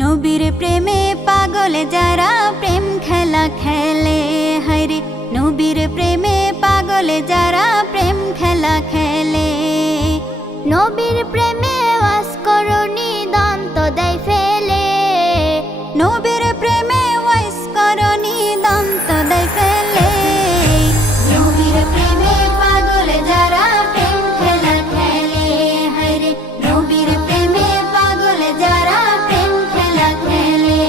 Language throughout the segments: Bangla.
নবীর প্রেমে পাগল যারা প্রেম খেলা খেলে, হরে নবীর প্রেমে পাগল যারা প্রেম খেলা খেলে। নবীর প্রেমে ওয়াস করনি দন্ত দেয় ফেলে, নবীর প্রেমে ওয়াস করনি দন্ত দেয় ফেলে। নবীর প্রেমে পাগল যারা প্রেম খেলা খেলে, হরে নবীর প্রেমে পাগল যারা প্রেম খেলা খেলে।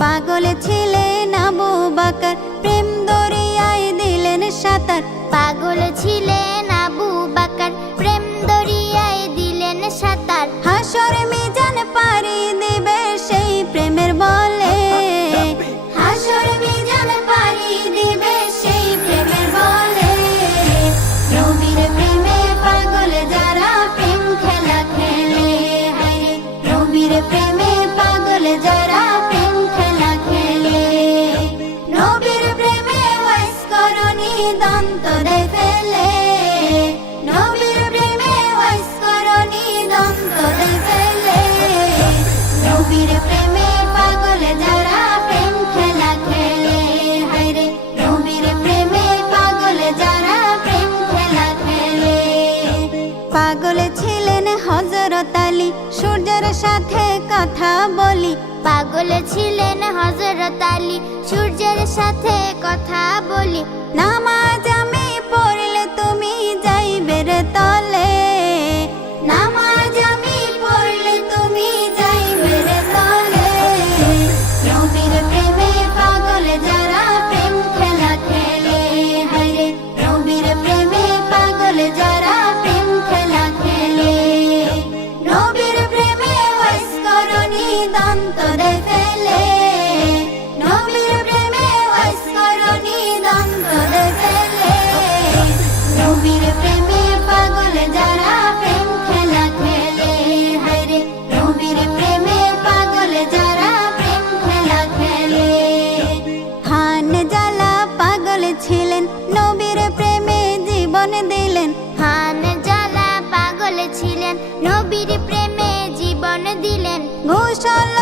পাগল ছিলেন আবু বকর, প্রেম দরিয়ায় দিলেন সাঁতার। পাগল ছিলেন আবু বকর, প্রেম দরিয়ায় দিলেন সাঁতার। হাসর মিজান পারি দিবে সেই প্রেমের বলে, হাসর মিজান পারি দিবে সেই প্রেমের বলে। নবীর প্রেমে পাগল যারা প্রেম খেলা খেলে, হরে নবীর প্রেমে পাগল যারা প্রেম খেলা খেলে। নবীর প্রেমে ওয়াস করনি দন্ত দেয় ফেলে, নবীর প্রেমে ওয়াস করনি দন্ত দেয় ফেলে। নবীর প্রেমে পাগল যারা প্রেম খেলা খেলে, হরে নবীর প্রেমে পাগল যারা প্রেম খেলা খেলে। পাগল ছিলেন হযরত আলী, সূর্যের সাথে কথা বলি। পাগল ছিলেন হযরত আলী, সূর্যের সাথে কথা বলি। নামাজ আমি পড়লে তুমি যাইবে রে তলে, নামাজ আমি পড়লে তুমি যাইবে রে তলে। নবীর প্রেমে পাগল যারা প্রেম খেলা খেলে, হরে নবীর প্রেমে পাগল যারা প্রেম খেলা খেলে। নবীর প্রেমে ওয়াস করনি দন্ত দেয় ফেলে, নবীর প্রেমে ওয়াস করনি দন্ত দেয় ফেলে। নবীর প্রেমে পাগল যারা প্রেম খেলা খেলে, হরে নবীর প্রেমে পাগল যারা প্রেম খেলা খেলে। হান জালা পাগল ছিলেন, নবীর প্রেমে জীবন দিলেন। হান জালা পাগল ছিলেন, নবীর প্রেমে জীবন দিলেন। গোসল